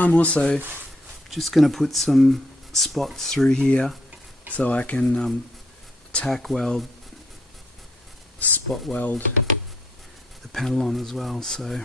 I'm also just going to put some spots through here so I can tack weld, spot weld the panel on as well. So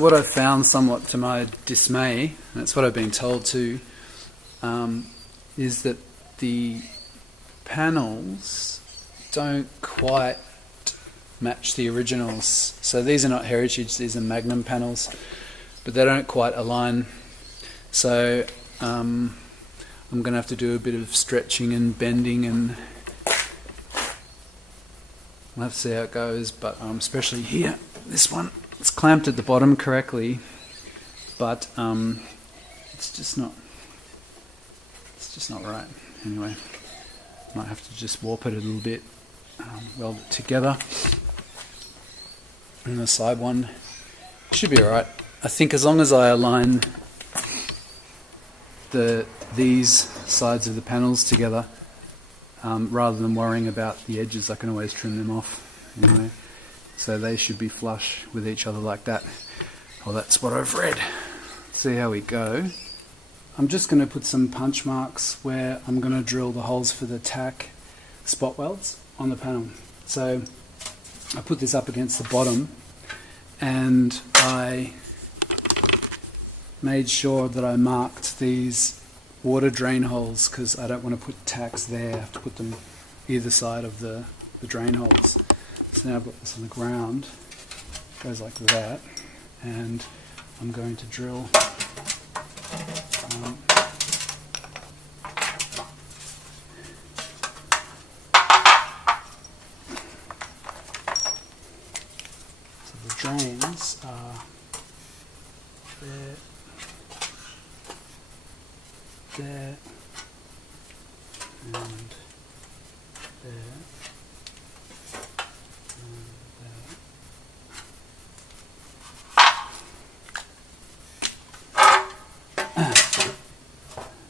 what I've found, somewhat to my dismay, and that's what I've been told too, is that the panels don't quite match the originals. So these are not Heritage, these are MAGNUM panels, but they don't quite align. So I'm going to have to do a bit of stretching and bending, and we'll have to see how it goes, but especially here, this one. It's clamped at the bottom correctly, but it's just not right. Anyway, might have to just warp it a little bit, weld it together. And the side one should be alright. I think as long as I align these sides of the panels together, rather than worrying about the edges, I can always trim them off anyway. So they should be flush with each other like that. Well, that's what I've read. Let's see how we go. I'm just going to put some punch marks where I'm going to drill the holes for the tack spot welds on the panel. So I put this up against the bottom, and I made sure that I marked these water drain holes because I don't want to put tacks there. I have to put them either side of the drain holes. So now I've got this on the ground, it goes like that, and I'm going to drill so the drains are there, there, and there.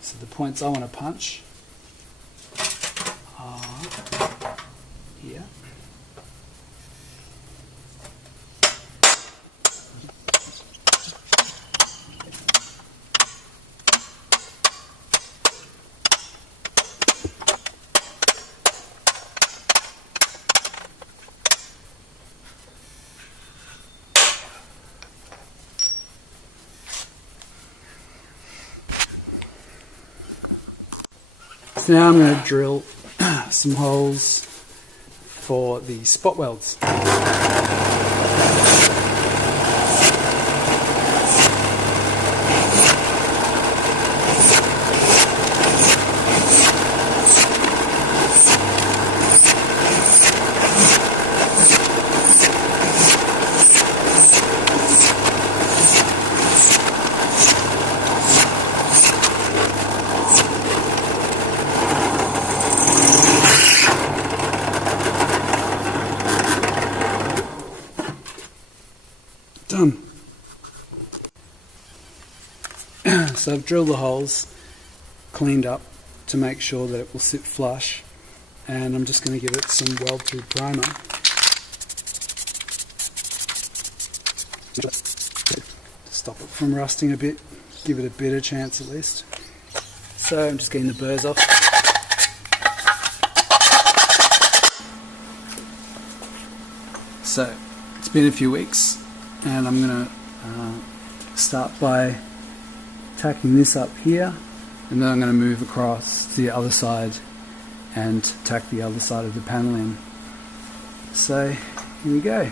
So the points I want to punch are here. So now I'm going to drill some holes for the spot welds. Done. So I've drilled the holes, cleaned up to make sure that it will sit flush, and I'm just going to give it some weld through primer. Stop it from rusting a bit, give it a bit of chance at least. So I'm just getting the burrs off. So it's been a few weeks, and I'm going to start by tacking this up here, and then I'm going to move across to the other side and tack the other side of the panel in. So here we go.